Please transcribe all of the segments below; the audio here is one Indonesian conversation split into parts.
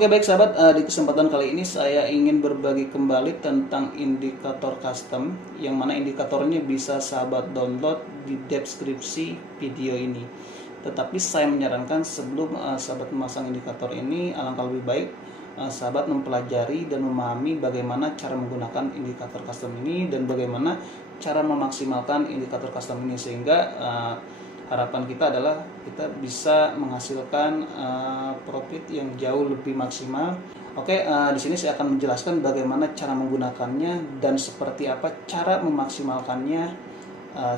Oke baik sahabat, di kesempatan kali ini saya ingin berbagi kembali tentang indikator custom, yang mana indikatornya bisa sahabat download di deskripsi video ini. Tetapi saya menyarankan sebelum sahabat memasang indikator ini, alangkah lebih baik sahabat mempelajari dan memahami bagaimana cara menggunakan indikator custom ini dan bagaimana cara memaksimalkan indikator custom ini, sehingga harapan kita adalah kita bisa menghasilkan profit yang jauh lebih maksimal. Oke, di sini saya akan menjelaskan bagaimana cara menggunakannya dan seperti apa cara memaksimalkannya.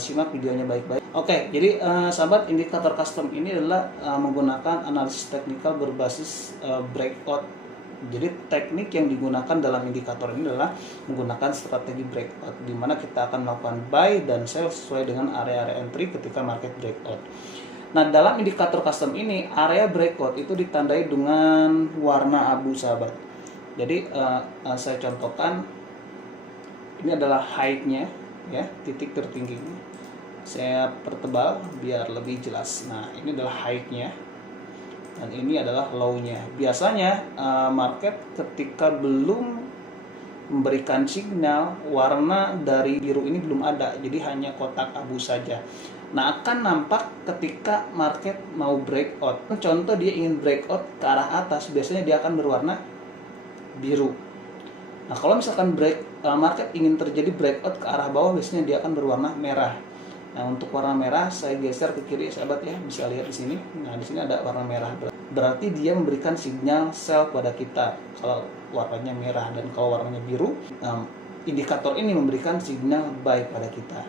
Simak videonya baik-baik. Oke, jadi sahabat, indikator custom ini adalah menggunakan analisis teknikal berbasis breakout. Jadi teknik yang digunakan dalam indikator ini adalah menggunakan strategi breakout, di mana kita akan melakukan buy dan sell sesuai dengan area-area entry ketika market breakout. Nah, dalam indikator custom ini, area breakout itu ditandai dengan warna abu sahabat. Jadi saya contohkan, ini adalah high-nya, ya, titik tertingginya. Saya pertebal biar lebih jelas. Nah, ini adalah high-nya. Dan ini adalah low-nya. Biasanya market ketika belum memberikan signal, warna dari biru ini belum ada, jadi hanya kotak abu saja. Nah, akan nampak ketika market mau breakout. Contoh, dia ingin breakout ke arah atas, biasanya dia akan berwarna biru. Nah, kalau misalkan market ingin terjadi breakout ke arah bawah, biasanya dia akan berwarna merah. Nah, untuk warna merah saya geser ke kiri sahabat, ya, bisa lihat di sini. Nah, di sini ada warna merah. Berarti dia memberikan sinyal sell pada kita kalau warnanya merah, dan kalau warnanya biru, indikator ini memberikan sinyal buy pada kita.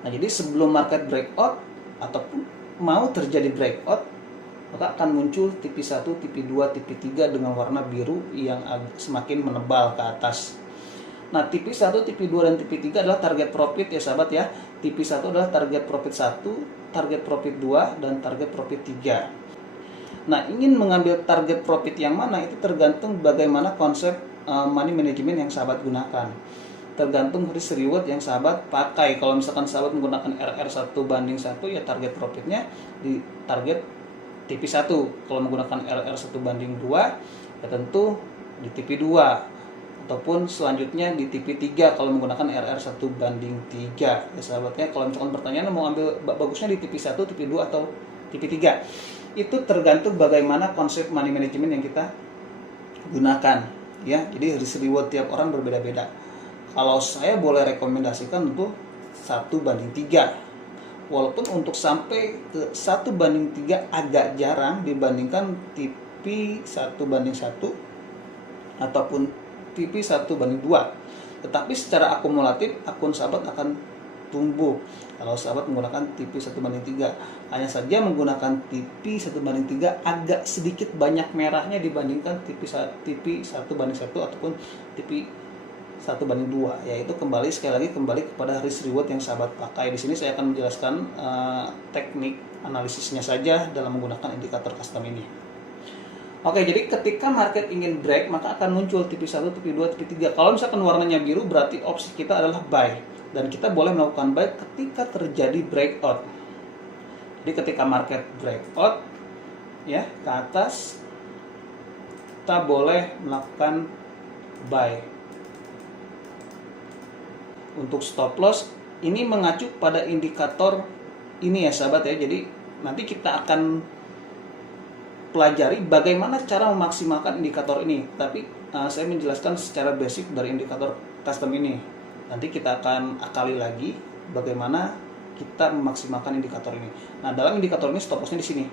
Nah, jadi sebelum market breakout ataupun mau terjadi breakout, maka akan muncul TP1, TP2, TP3 dengan warna biru yang semakin menebal ke atas. Nah, TP1, TP2, dan TP3 adalah target profit, ya sahabat, ya. TP1 adalah target profit 1, target profit 2, dan target profit 3. Nah, ingin mengambil target profit yang mana itu tergantung bagaimana konsep money management yang sahabat gunakan. Tergantung risk reward yang sahabat pakai. Kalau misalkan sahabat menggunakan RR1 banding 1, ya target profitnya di target TP1. Kalau menggunakan RR1 banding 2, ya tentu di TP2. Ataupun selanjutnya di TP3 kalau menggunakan RR1 banding 3. Ya sahabatnya, kalau misalkan pertanyaan mau ambil bagusnya di TP1, TP2 atau TP3, itu tergantung bagaimana konsep money management yang kita gunakan, ya. Jadi risk reward tiap orang berbeda-beda. Kalau saya boleh rekomendasikan untuk 1 banding 3. Walaupun untuk sampai ke 1 banding 3 agak jarang dibandingkan TP1 banding 1 ataupun TP1 banding 2. Tetapi secara akumulatif akun sahabat akan tumbuh kalau sahabat menggunakan TP1 banding 3. Hanya saja menggunakan TP1 banding 3 agak sedikit banyak merahnya dibandingkan TP1 banding 1 ataupun TP1 banding 2. Yaitu sekali lagi kembali kepada risk reward yang sahabat pakai. Di sini saya akan menjelaskan teknik analisisnya saja dalam menggunakan indikator custom ini. Oke, jadi ketika market ingin break, maka akan muncul TP1, TP2, TP3. Kalau misalkan warnanya biru, berarti opsi kita adalah buy. Dan kita boleh melakukan buy ketika terjadi breakout. Jadi ketika market breakout, ya, ke atas, kita boleh melakukan buy. Untuk stop loss, ini mengacu pada indikator ini, ya sahabat, ya. Jadi nanti kita akan pelajari bagaimana cara memaksimalkan indikator ini. Tapi saya menjelaskan secara basic dari indikator custom ini. Nanti kita akan akali lagi bagaimana kita memaksimalkan indikator ini. Nah, dalam indikator ini stop lossnya di sini,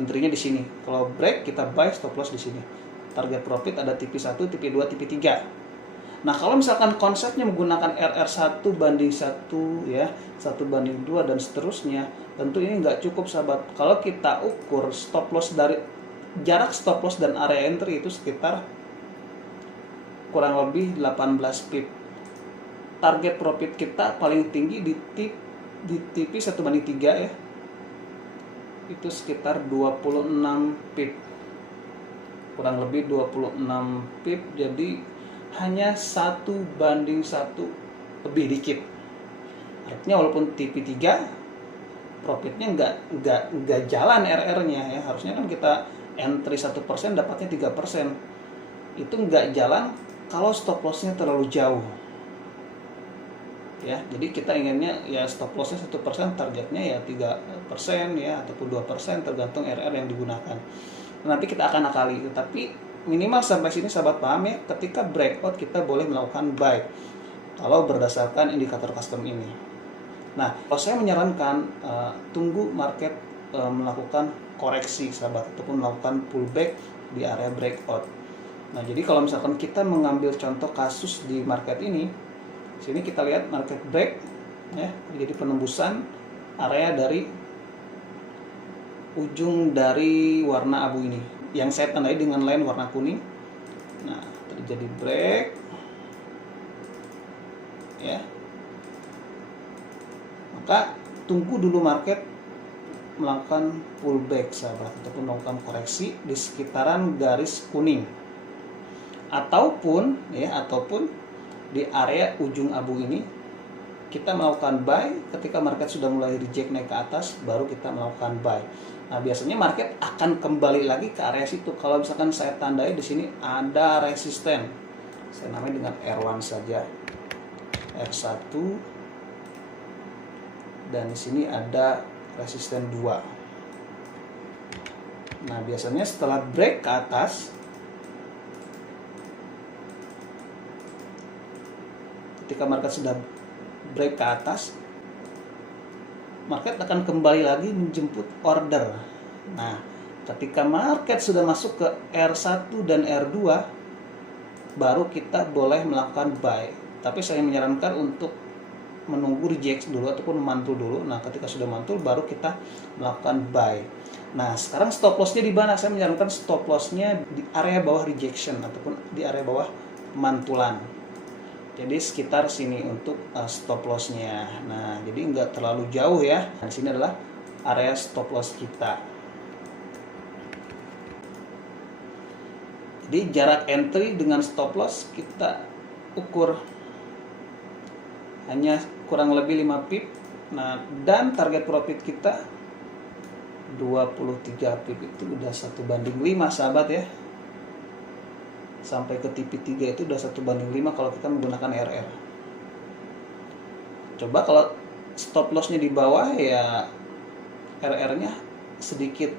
entry-nya di sini. Kalau break kita buy, stop loss di sini. Target profit ada TP1, TP2, TP3. Nah, kalau misalkan konsepnya menggunakan RR1 banding 1, ya, 1 banding 2 dan seterusnya, tentu ini nggak cukup sahabat. Kalau kita ukur stop loss dari jarak stop loss dan area entry itu sekitar kurang lebih 18 pip. Target profit kita paling tinggi di TP1 banding 3, ya. Itu sekitar 26 pip. Kurang lebih 26 pip, jadi hanya 1 banding 1 lebih dikit. Artinya walaupun TP3 profitnya nggak jalan RR-nya, ya. Harusnya kan kita entry 1% dapatnya 3%. Itu nggak jalan kalau stop lossnya terlalu jauh. Ya, jadi kita inginnya ya stop lossnya 1%, targetnya ya 3% ya, ataupun 2% tergantung RR yang digunakan. Nanti kita akan akali, tapi minimal sampai sini sahabat paham ya. Ketika breakout kita boleh melakukan buy kalau berdasarkan indikator custom ini. Nah, kalau saya menyarankan tunggu market melakukan koreksi sahabat, ataupun melakukan pullback di area breakout. Nah, jadi kalau misalkan kita mengambil contoh kasus di market ini, sini kita lihat market break ya, jadi penembusan area dari ujung dari warna abu ini yang saya tandai dengan line warna kuning. Nah, terjadi break ya, maka tunggu dulu market melakukan pullback sahabat, ataupun melakukan koreksi di sekitaran garis kuning, ataupun di area ujung abu ini kita melakukan buy. Ketika market sudah mulai reject naik ke atas, baru kita melakukan buy. Nah, biasanya market akan kembali lagi ke area situ. Kalau misalkan saya tandai di sini ada resisten, saya namai dengan R1 saja, R1, dan di sini ada resisten 2. Nah, biasanya setelah break ke atas, ketika market sudah break ke atas, market akan kembali lagi menjemput order. Nah, ketika market sudah masuk ke R1 dan R2, baru kita boleh melakukan buy. Tapi saya menyarankan untuk menunggu reject dulu ataupun mantul dulu. Nah, ketika sudah mantul baru kita melakukan buy. Nah, sekarang stop lossnya di mana? Saya menyarankan stop lossnya di area bawah rejection ataupun di area bawah mantulan. Jadi sekitar sini untuk stop lossnya. Nah, jadi nggak terlalu jauh ya. Nah, di sini adalah area stop loss kita. Jadi jarak entry dengan stop loss kita ukur hanya kurang lebih 5 pip. Nah, dan target profit kita 23 pip, itu udah 1:5 sahabat ya. Sampai ke TP3 itu udah 1:5 kalau kita menggunakan RR. Coba kalau stop lossnya di bawah ya RR-nya sedikit,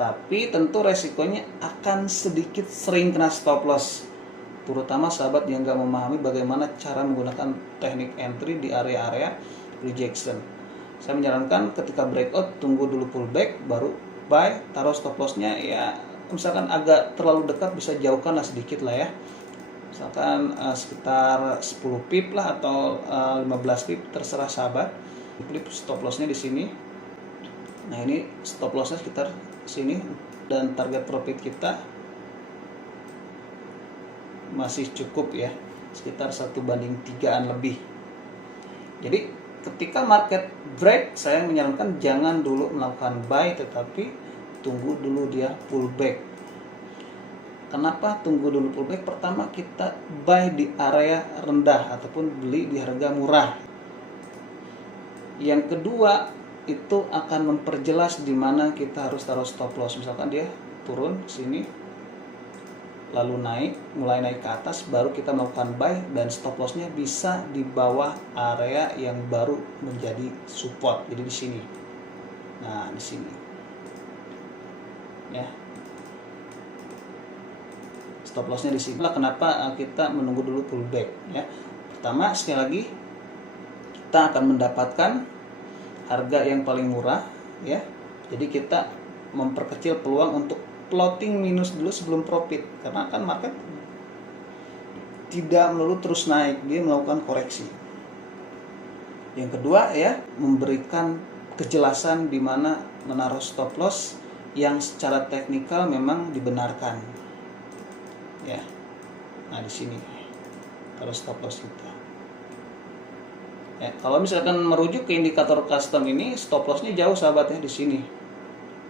tapi tentu resikonya akan sedikit sering kena stop loss, terutama sahabat yang nggak memahami bagaimana cara menggunakan teknik entry di area-area rejection. Saya menyarankan ketika breakout tunggu dulu pullback baru buy, taruh stop lossnya ya misalkan agak terlalu dekat bisa jauhkan lah sedikit lah ya, misalkan sekitar 10 pip lah atau 15 pip, terserah sahabat. Klik stop lossnya di sini. Nah, ini stop lossnya sekitar sini, dan target profit kita masih cukup ya, sekitar 1:3 lebih. Jadi ketika market break, saya menyarankan jangan dulu melakukan buy, tetapi tunggu dulu dia pullback. Kenapa tunggu dulu pullback? Pertama, kita buy di area rendah ataupun beli di harga murah. Yang kedua, itu akan memperjelas di mana kita harus taruh stop loss. Misalkan dia turun sini lalu mulai naik ke atas, baru kita melakukan buy, dan stop lossnya bisa di bawah area yang baru menjadi support. Jadi di sini. Nah, di sini. Ya, stop lossnya di sini. Kenapa kita menunggu dulu pullback ya? Pertama, sekali lagi kita akan mendapatkan harga yang paling murah ya. Jadi kita memperkecil peluang untuk plotting minus dulu sebelum profit, karena kan market tidak melulu terus naik, dia melakukan koreksi. Yang kedua ya, memberikan kejelasan di mana menaruh stop loss yang secara teknikal memang dibenarkan ya. Nah, di sini harus stop loss kita ya. Kalau misalkan merujuk ke indikator custom ini, stop lossnya jauh sahabat ya, di sini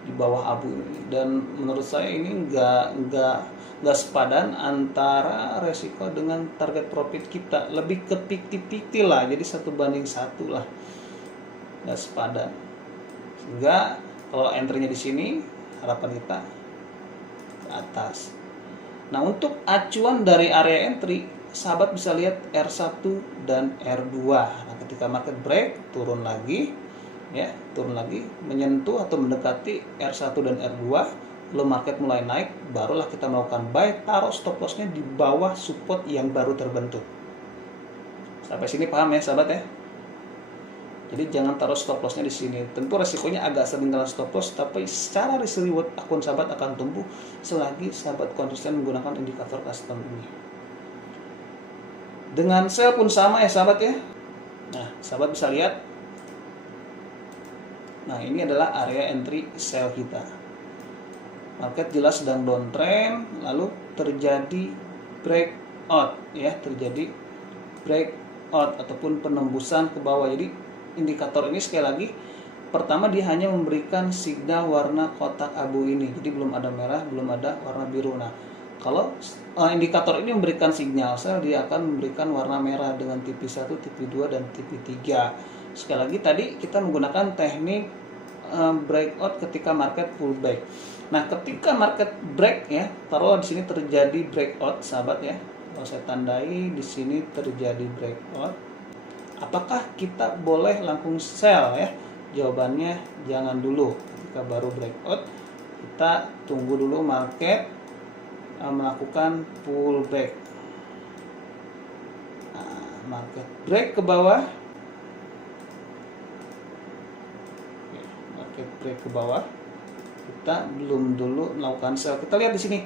di bawah abu ini, dan menurut saya ini nggak sepadan antara resiko dengan target profit kita, lebih ke 50-50 lah, jadi 1:1 lah, nggak sepadan. Sehingga kalau entry-nya di sini, harapan kita atas. Nah, untuk acuan dari area entry, sahabat bisa lihat R1 dan R2. Nah, ketika market break, turun lagi, ya, turun lagi, menyentuh atau mendekati R1 dan R2, lalu market mulai naik, barulah kita melakukan buy, taruh stop lossnya di bawah support yang baru terbentuk. Sampai sini paham ya, sahabat ya? Jadi jangan taruh stop lossnya di sini. Tentu resikonya agak sering kena stop loss, tapi secara risk reward akun sahabat akan tumbuh selagi sahabat konsisten menggunakan indikator custom ini. Dengan sell pun sama ya sahabat ya. Nah, sahabat bisa lihat. Nah, ini adalah area entry sell kita. Market jelas sedang downtrend, lalu terjadi breakout ya, terjadi breakout ataupun penembusan ke bawah. Jadi indikator ini sekali lagi, pertama dia hanya memberikan sinyal warna kotak abu ini, jadi belum ada merah, belum ada warna biru. Nah, kalau indikator ini memberikan sinyal sell, dia akan memberikan warna merah dengan tipe 1, tipe 2, dan tipe 3. Sekali lagi tadi kita menggunakan teknik breakout ketika market pullback. Nah, ketika market break ya, taruh di sini terjadi breakout, sahabat ya. Kalau saya tandai di sini terjadi breakout, apakah kita boleh langsung sell ya? Jawabannya jangan dulu. Ketika baru breakout, kita tunggu dulu market melakukan pullback. Nah, market break ke bawah. Market break ke bawah. Kita belum dulu melakukan sell. Kita lihat di sini.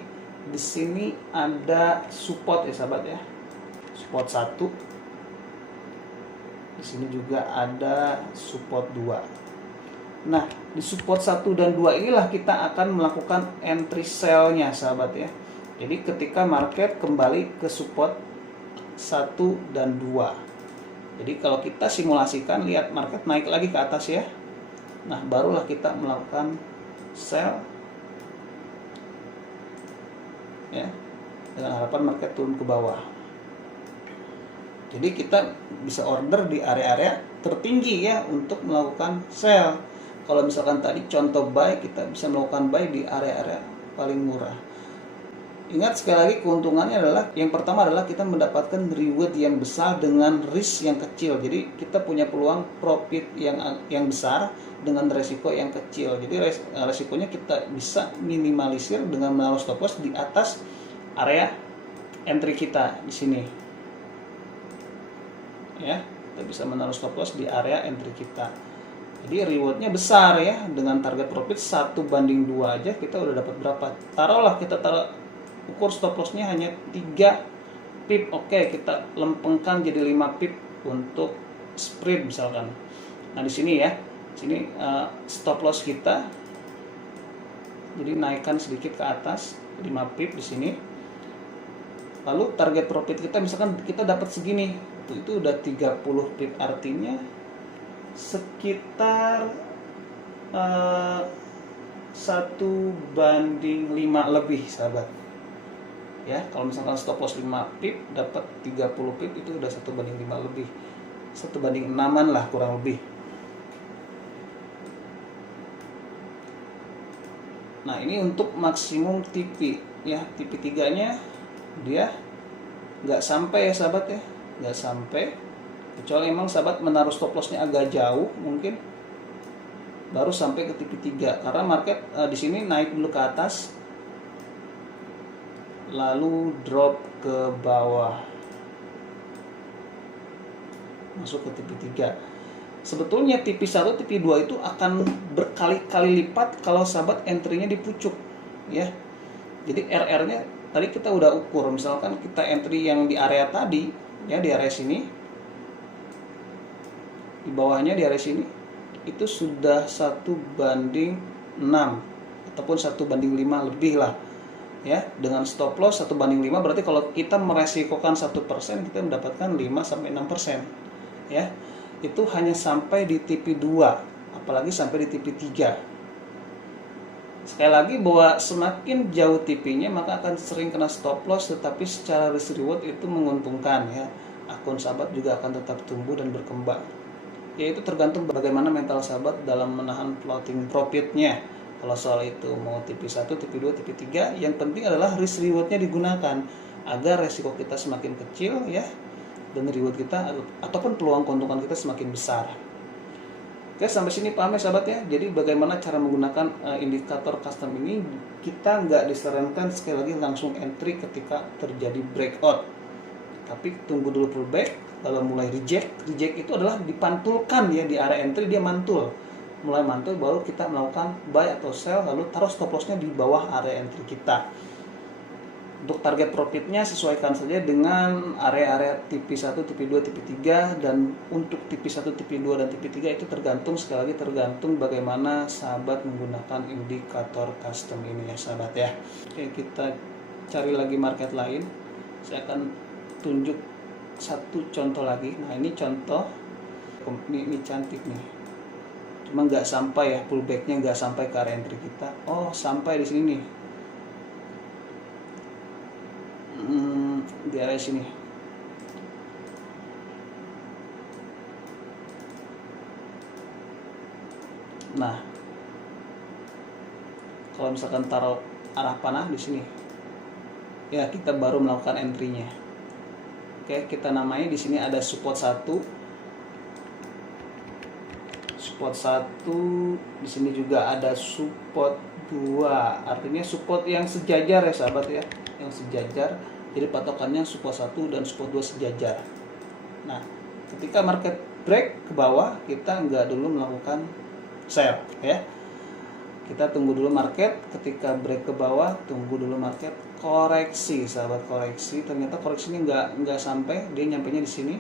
Di sini ada support ya sahabat ya. Support 1. Di sini juga ada support 2. Nah, di support 1 dan 2 inilah kita akan melakukan entry sell-nya sahabat ya. Jadi ketika market kembali ke support 1 dan 2. Jadi kalau kita simulasikan, lihat market naik lagi ke atas ya. Nah, barulah kita melakukan sell ya, dengan harapan market turun ke bawah. Jadi kita bisa order di area-area tertinggi ya untuk melakukan sell. Kalau misalkan tadi contoh buy, kita bisa melakukan buy di area-area paling murah. Ingat sekali lagi, keuntungannya adalah yang pertama adalah kita mendapatkan reward yang besar dengan risk yang kecil. Jadi kita punya peluang profit yang besar dengan resiko yang kecil. Jadi resikonya kita bisa minimalisir dengan menaruh stop loss di atas area entry kita di sini. Ya, kita bisa menaruh stop loss di area entry kita. Jadi rewardnya besar ya, dengan target profit 1/2 aja kita udah dapat berapa. Taruhlah kita ukur stop lossnya hanya 3 pip. Oke, kita lempengkan jadi 5 pip untuk spread misalkan. Nah, di sini ya. Sini stop loss kita. Jadi naikkan sedikit ke atas 5 pip di sini. Lalu target profit kita misalkan kita dapat segini. Itu udah 30 pip, artinya sekitar 1/5 lebih sahabat. Ya, kalau misalkan stop loss 5 pip dapat 30 pip, itu udah 1/5 lebih. 1/6 lah kurang lebih. Nah, ini untuk maksimum TP ya. TP 3-nya dia nggak sampai ya sahabat ya, nggak sampai, kecuali emang sahabat menaruh stop lossnya agak jauh mungkin baru sampai ke TP 3, karena market di sini naik dulu ke atas lalu drop ke bawah masuk ke TP 3. Sebetulnya TP 1, TP 2 itu akan berkali-kali lipat kalau sahabat entry-nya di pucuk ya. Jadi RR-nya tadi kita udah ukur, misalkan kita entry yang di area tadi ya, di area sini, di bawahnya di area sini itu sudah 1/6 ataupun 1/5 lebih lah ya. Dengan stop loss 1/5 berarti kalau kita meresikokan 1%, kita mendapatkan 5-6% ya. Itu hanya sampai di TP 2, apalagi sampai di TP 3. Sekali lagi bahwa semakin jauh TP-nya maka akan sering kena stop loss, tetapi secara risk reward itu menguntungkan ya. Akun sahabat juga akan tetap tumbuh dan berkembang. Yaitu tergantung bagaimana mental sahabat dalam menahan floating profitnya. Kalau soal itu mau TV1, TV2, TV3, yang penting adalah risk rewardnya digunakan agar resiko kita semakin kecil ya, dan reward kita ataupun peluang keuntungan kita semakin besar. Oke, sampai sini paham ya sahabat ya. Jadi bagaimana cara menggunakan indikator custom ini, kita nggak disarankan sekali lagi langsung entry ketika terjadi breakout. Tapi tunggu dulu pullback, lalu mulai reject. Reject itu adalah dipantulkan ya di area entry, dia mantul. Mulai mantul baru kita melakukan buy atau sell, lalu taruh stop lossnya di bawah area entry kita. Untuk target profitnya sesuaikan saja dengan area-area TV1, TV2, TV3, dan untuk TV1, TV2, dan TV3 itu tergantung, sekali lagi tergantung bagaimana sahabat menggunakan indikator custom ini ya sahabat ya. Oke, kita cari lagi market lain. Saya akan tunjuk satu contoh lagi. Nah ini contoh, ini cantik nih. Cuma nggak sampai ya, pullbacknya nggak sampai ke area entry kita. Oh sampai di sini nih. Di area sini. Nah, kalau misalkan taruh arah panah di sini, ya kita baru melakukan entry-nya. Oke, kita namai di sini ada support 1. Support 1, di sini juga ada support 2. Artinya support yang sejajar ya sahabat ya, yang sejajar. Jadi patokannya support 1 dan support 2 sejajar. Nah, ketika market break ke bawah, kita nggak dulu melakukan sell ya. Kita tunggu dulu market, ketika break ke bawah, tunggu dulu market koreksi, sahabat, koreksi. Ternyata koreksinya nggak sampai, dia nyampainya di sini.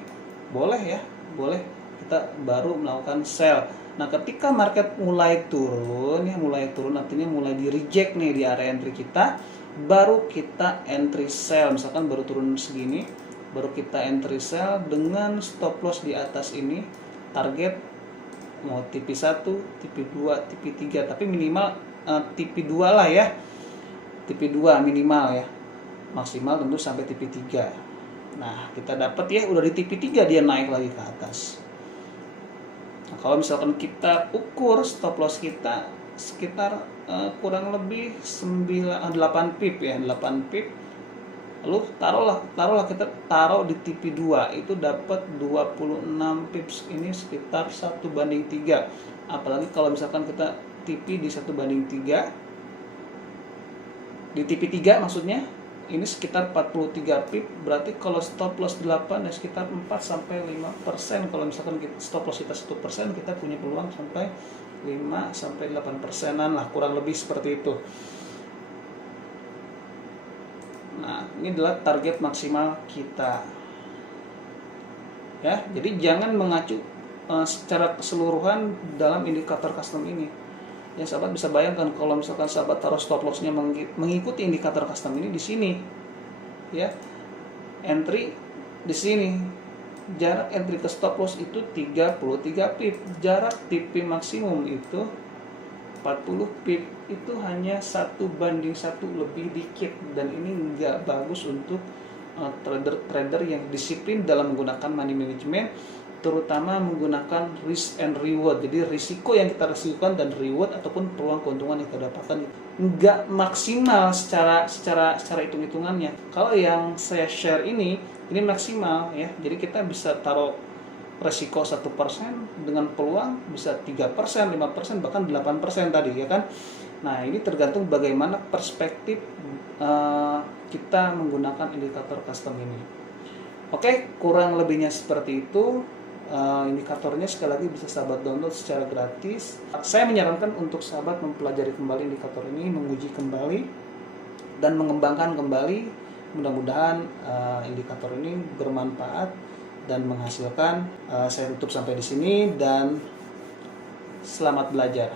Boleh ya, boleh. Kita baru melakukan sell. Nah, ketika market mulai turun ya, artinya mulai di reject nih di area entry kita, baru kita entry sell. Misalkan baru turun segini, baru kita entry sell dengan stop loss di atas ini. Target mau TV1, TV2, TV3, tapi minimal TV2 lah ya. TV2 minimal ya. Maksimal tentu sampai TV3. Nah, kita dapat ya, udah di TV3 dia naik lagi ke atas. Nah, kalau misalkan kita ukur stop loss kita sekitar kurang lebih 8 pip ya, 8 pip. Lalu taruhlah kita taruh di TV2, itu dapat 26 pips, ini sekitar 1:3. Apalagi kalau misalkan kita TV di 1:3, di TV3 maksudnya, ini sekitar 43 pip. Berarti kalau stop loss 8 ya sekitar 4-5%. Kalau misalkan stop loss kita 1%, kita punya peluang sampai 5-8%-an lah, kurang lebih seperti itu. Nah, ini adalah target maksimal kita. Ya, jadi jangan mengacu secara keseluruhan dalam indikator custom ini. Ya, sahabat bisa bayangkan kalau misalkan sahabat taruh stop lossnya mengikuti indikator custom ini di sini. Ya. Entry di sini. Jarak entry ke stop loss itu 33 pip. Jarak TP maksimum itu 40 pip. Itu hanya 1:1, lebih dikit, dan ini nggak bagus untuk trader-trader yang disiplin dalam menggunakan money management, terutama menggunakan risk and reward. Jadi risiko yang kita risikokan dan reward ataupun peluang keuntungan yang kita dapatkan nggak maksimal secara hitung-hitungannya. Kalau yang saya share ini maksimal ya. Jadi kita bisa taruh resiko 1% dengan peluang bisa 3%, 5%, bahkan 8% tadi ya kan. Nah, ini tergantung bagaimana perspektif kita menggunakan indikator custom ini. Oke, kurang lebihnya seperti itu. Indikatornya sekali lagi bisa sahabat download secara gratis. Saya menyarankan untuk sahabat mempelajari kembali indikator ini, menguji kembali dan mengembangkan kembali. Mudah-mudahan indikator ini bermanfaat dan menghasilkan. Saya tutup sampai di sini dan selamat belajar.